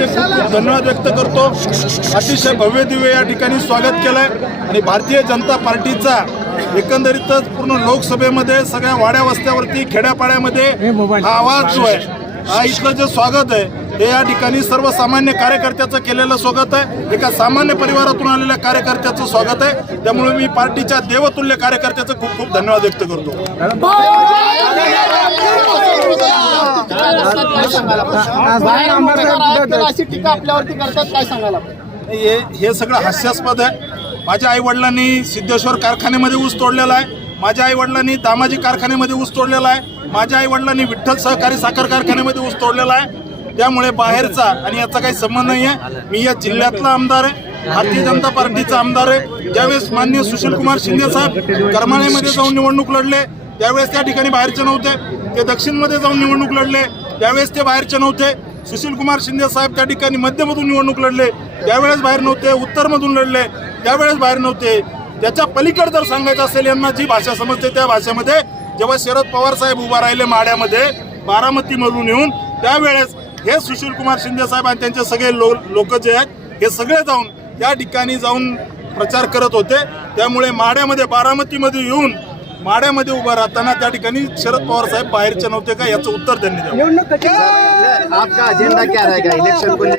कार्यकर्त्यांचे खूप खूप धन्यवाद व्यक्त करतो. अतिशय भव्य दिव्य या ठिकाणी स्वागत केलंय. आणि भारतीय जनता पार्टीचा एकंदरीतच पूर्ण लोकसभेमध्ये सगळ्या वाड्या वस्त्यावरती खेड्यापाड्यामध्ये हा आवाज जो आहे हा इथलं जे स्वागत आहे हे या ठिकाणी सर्वसामान्य कार्यकर्त्याचं केलेलं स्वागत आहे. एका सामान्य परिवारातून आलेल्या कार्यकर्त्याचं स्वागत आहे. त्यामुळे मी पार्टीच्या देवतुल्य कार्यकर्त्याचं खूप खूप धन्यवाद व्यक्त करतो. अशी टीका आपल्यावरती करतात काय आपण हे हे सगळं हास्यास्पद आहे. माझ्या आई वडिलांनी सिद्धेश्वर कारखान्यामध्ये ऊस तोडलेला आहे. माझ्या आई वडिलांनी दामाजी कारखान्यामध्ये ऊस तोडलेला आहे. माझ्या आई वडिलांनी विठ्ठल सहकारी साखर कारखान्यामध्ये ऊस तोडलेला आहे. त्यामुळे बाहेरचा आणि याचा काही संबंध नाही आहे. मी या जिल्ह्यातला आमदार आहे. भारतीय जनता पार्टीचा आमदार आहे. ज्यावेळेस मान्य सुशील कुमार शिंदे साहेब करमाळ्यामध्ये जाऊन निवडणूक लढले त्यावेळेस त्या ठिकाणी बाहेरचे नव्हते. ते दक्षिणमध्ये जाऊन निवडणूक लढले. त्यावेळेस ते बाहेरचे नव्हते. सुशील कुमार शिंदे साहेब त्या ठिकाणी मध्यमधून निवडणूक लढले. त्यावेळेस बाहेर नव्हते उत्तरमधून लढले. त्यावेळेस बाहेर नव्हते. त्याच्या पलीकडे जर सांगायचं असेल यांना जी भाषा समजते त्या भाषेमध्ये जेव्हा शरद पवार साहेब उभा राहिले माड्यामध्ये बारामतीमधून येऊन त्यावेळेस हे सुशील कुमार शिंदे साहेब आणि त्यांचे सगळे लो लोक जे आहेत हे सगळे जाऊन त्या ठिकाणी जाऊन प्रचार करत होते. त्यामुळे माड्यामध्ये बारामतीमध्ये येऊन माड्यामध्ये उभं राहताना त्या ठिकाणी शरद पवार साहेब बाहेरचे नव्हते का? याचं उत्तर त्यांनी द्यावं. आपका एजेंडा क्या रहेगा? इलेक्शन को